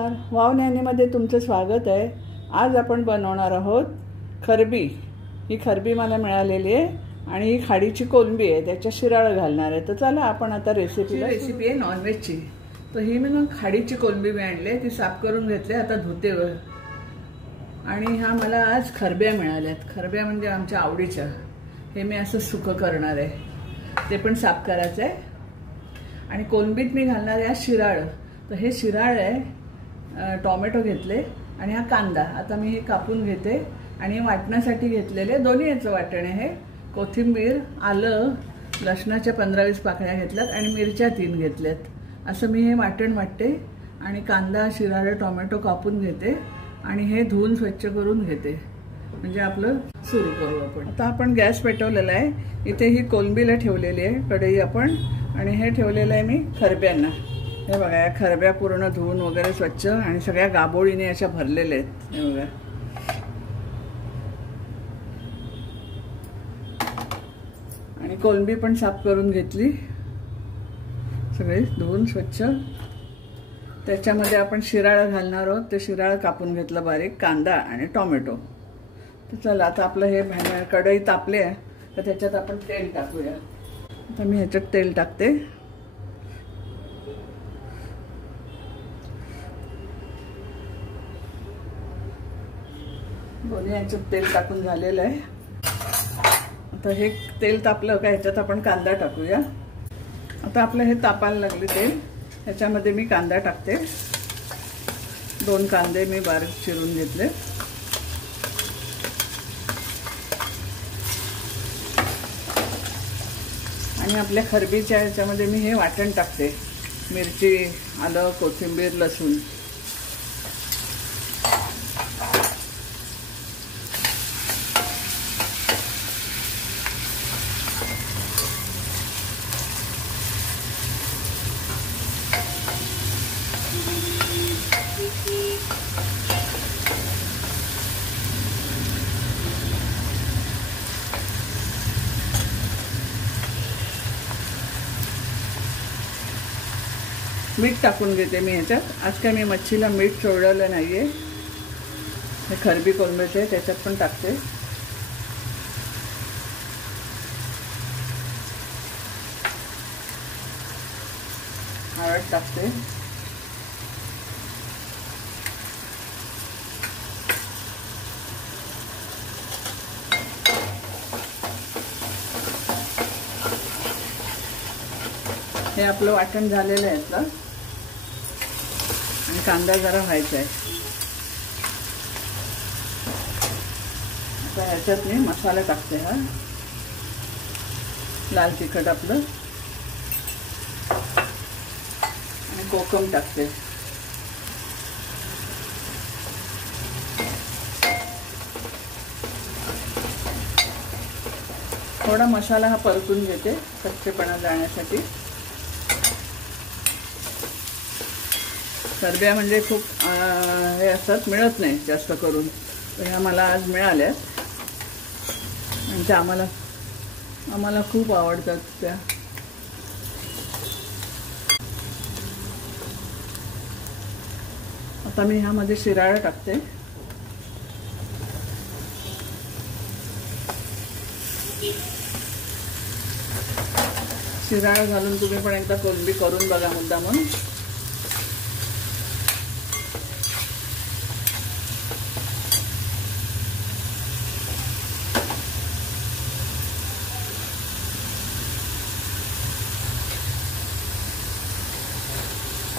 नमस्कार, वाव न्यानीमध्ये तुमचं स्वागत आहे। आज आपण बनवणार आहोत खरबी। ही खरबी मला मिळालेली आहे आणि ही खाडीची कोलंबी आहे, त्याच्या शिराळ घालणार आहे। तर चला आपण आता रेसिपी आहे नॉनव्हेजची। तर ही मी खाडीची कोलंबी मी आणली, ती साफ करून घेतली, आता धुते वर। आणि हा मला आज खरब्या मिळाल्यात। खरब्या म्हणजे आमच्या आवडीच्या। हे मी असं सुकं करणार आहे, ते पण साफ करायचं आहे। आणि कोलंबीत मी घालणार आहे शिराळ। तर हे शिराळ आहे, टोमॅटो घेतले आणि हा कांदा आता मी हे कापून घेते आणि वाटण्यासाठी घेतलेले दोन्ही याचं वाटण आहे। कोथिंबीर, आलं, लसणाच्या 15-20 पाकळ्या घेतल्यात आणि मिरच्या 3 घेतल्यात। असं मी हे वाटण वाटते आणि कांदा, शिराळ, टोमॅटो कापून घेते आणि हे धुवून स्वच्छ करून घेते। म्हणजे आपलं सुरू करू आपण। आता आपण गॅस पेटवलेला आहे, इथे ही कोलंबीला ठेवलेली आहे कढई आपण, आणि हे ठेवलेलं आहे मी खरब्यांना। हे बघा, या खरब्या पूर्ण धुवून वगैरे स्वच्छ आणि सगळ्या गाबोळीने अशा भरलेल्या आहेत। हे बघा, आणि कोलंबी पण साफ करून घेतली, सगळे धुवून स्वच्छ। त्याच्यामध्ये आपण शिराळ घालणार आहोत, ते शिराळ कापून घेतलं बारीक, कांदा आणि टोमॅटो। तर चला आता आपलं हे कढई तापले आहे, तर त्याच्यात आपण तेल टाकूया। आता मी ह्याच्यात तेल टाकते। दोन्ही ह्याच्यात तेल टाकून झालेलं आहे। आता हे तेल तापलं का ह्याच्यात आपण कांदा टाकूया। आता आपलं हे तापायला लागले तेल, ह्याच्यामध्ये मी कांदा टाकते। 2 कांदे मी बारीक चिरून घेतले। आणि आपल्या खरबीच्या ह्याच्यामध्ये मी हे वाटण टाकते, मिरची, आलं, कोथिंबीर, लसूण। मीठ टाकून घेते मी ह्याच्यात। आज काय मी मच्छीला मीठ चोळलेलं नाहीये, हे खरबी कोलंबीचे त्याच्यात पण टाकते। हळद टाकते, हे आपलं वाटण झालेलं आहे यातलं, आणि कांदा जरा व्हायचा आहे। आता ह्याच्यात मी मसाला टाकते, हा लाल तिखट आपलं, आणि कोकम टाकते। थोडा मसाला हा परतून घेते कच्चेपणा जाण्यासाठी। खरब्या म्हणजे खूप हे असतात, मिळत नाही जास्त करून, तर ह्या मला आज मिळाल्यात आणि त्या आम्हाला खूप आवडतात त्या। आता मी ह्यामध्ये शिराळ टाकते। शिराळ घालून तुम्ही पण एकदा कोलंबी करून बघा मुद्दामून।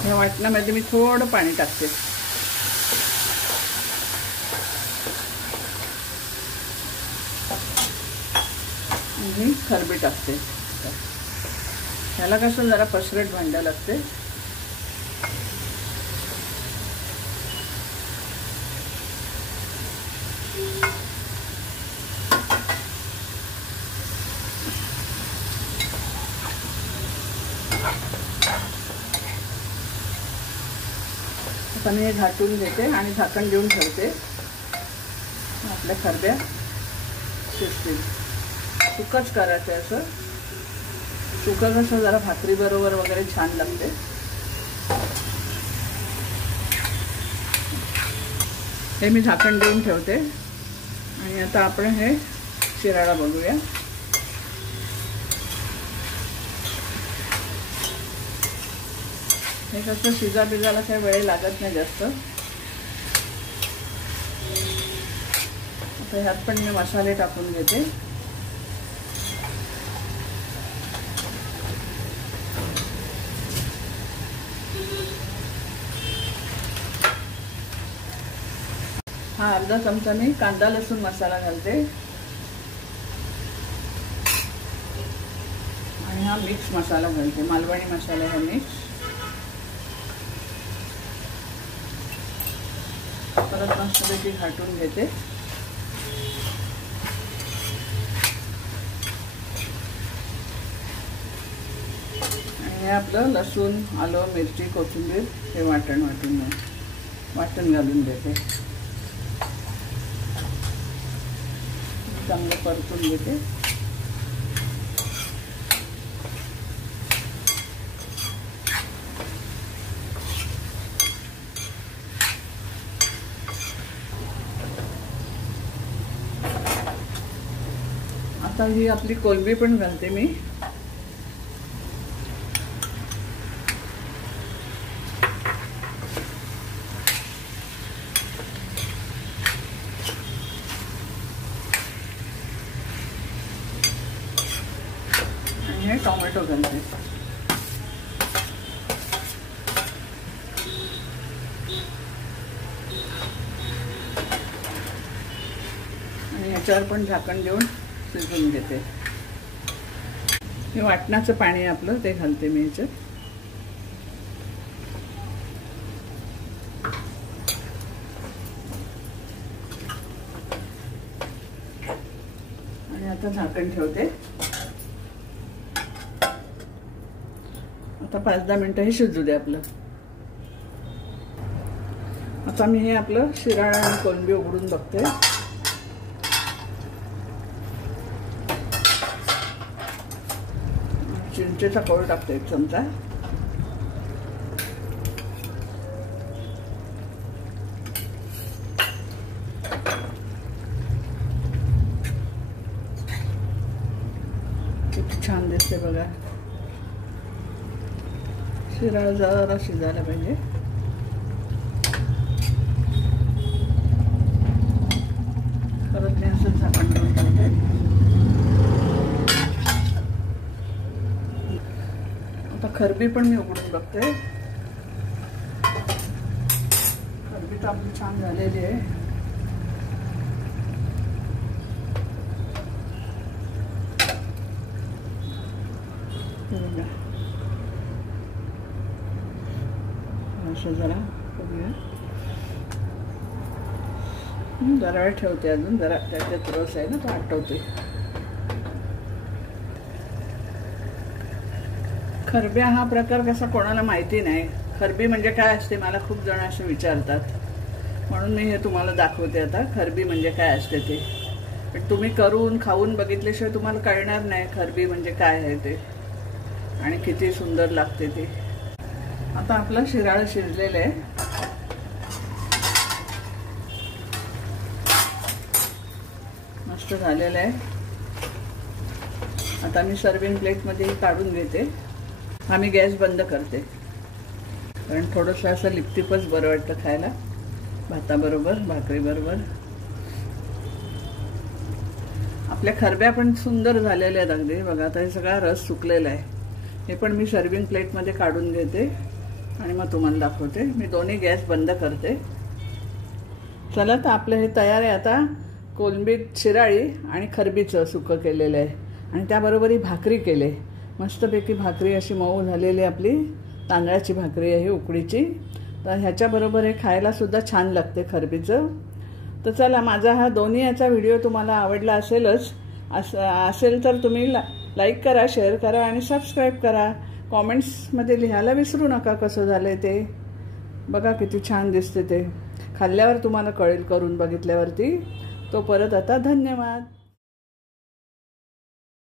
ह्या वाटणामध्ये मी थोडं पाणी टाकते। आणि खरबी टाकते। ह्याला कसं जरा पसरट भांडं लागते। आता मी हे झाकून घेते आणि झाकण देऊन ठेवते। आपल्या खरब्या शिजतील। सुकच करायचं असं, सुकं कसं जरा भाकरी बरोबर वगैरे छान लागते। हे मी झाकण देऊन ठेवते आणि आता आपण हे शिराळा बघूया. हे कसं शिजायला काही वेळ लागत नाही जास्त. आता ह्यात पण मी मसाले टाकून घेते. हा अर्धा चमचा मी कांदा लसूण मसाला घालते आणि हा मिक्स मसाला घालते, मालवणी मसाला हा मिक्स. परत मस्तपैकी घाटून घेते. आणि हे आपलं लसूण आलं मिरची कोथिंबीर हे वाटण घालून देते. चांगलं परतून घेते. आता ही आपली कोलंबी पण घालते मी. हे टोमॅटो घालते. आणि याच्यावर पण झाकण देऊन शिजवून घेते. हे वाटणाचं पाणी आपलं ते घालते मी याच्यात. आणि आता झाकण ठेवते. आता 5-10 मिनिटं हे शिजू दे आपलं. आता मी हे आपलं शिराळा आणि कोलंबी उघडून बघते. चिंचेचा कोळ टाकते 1 चमचा. किती छान दिसते बघा. शिराळा जरा शिजायला पाहिजे. परत मी असं झाकण देऊन ठेवते. आता खरबी पण मी उघडून बघते. खरबी तर आपली छान झालेली आहे. असं जरा बघूया. जरा वेळ ठेवते अजून. जरा त्याच्यात रस आहे ना तो आटवते. खरब्या हा प्रकार कसा कोणाला माहिती नाही. खरबी म्हणजे काय असते मला खूप जण असे विचारतात, म्हणून मी हे तुम्हाला दाखवते आता. खरबी म्हणजे काय असते ते. पण तुम्ही करून खाऊन बघितल्याशिवाय तुम्हाला कळणार नाही खरबी म्हणजे काय आहे ते आणि किती सुंदर लागते ते. आता आपलं शिराळं शिजलेलं आहे. मस्त झालेलं आहे. आता मी सर्विंग प्लेटमध्ये काढून घेते. आम्ही गॅस बंद करते कारण थोडंसं असं लिपटिपच बरं वाटतं खायला भाताबरोबर, भाकरीबरोबर. आपल्या खरब्या पण सुंदर झालेल्या आहेत अगदी. बघा आता हे सगळा रस सुकलेला आहे. हे पण मी सर्विंग प्लेटमध्ये काढून घेते आणि मग तुम्हाला दाखवते. मी दोन्ही गॅस बंद करते. चला तर आपलं हे तयार आहे. आता कोलंबी शिराळी आणि खरबीचं सुकं केलेलं आहे आणि त्याबरोबर ही भाकरी केले. मस्तपैकी भाकरी अशी मऊ झालेली आपली तांदळाची भाकरी आहे उकडीची. तर ह्याच्याबरोबर हे खायलासुद्धा छान लागते खरबीचं. तर चला माझा हा दोन्ही याचा व्हिडिओ तुम्हाला आवडला असेलच. असेल तर तुम्ही लाईक करा, शेअर करा आणि सबस्क्राईब करा. कॉमेंट्समध्ये लिहायला विसरू नका कसं झालं आहे ते. बघा किती छान दिसते ते. खाल्ल्यावर तुम्हाला कळेल करून बघितल्यावरती. तो परत आता धन्यवाद.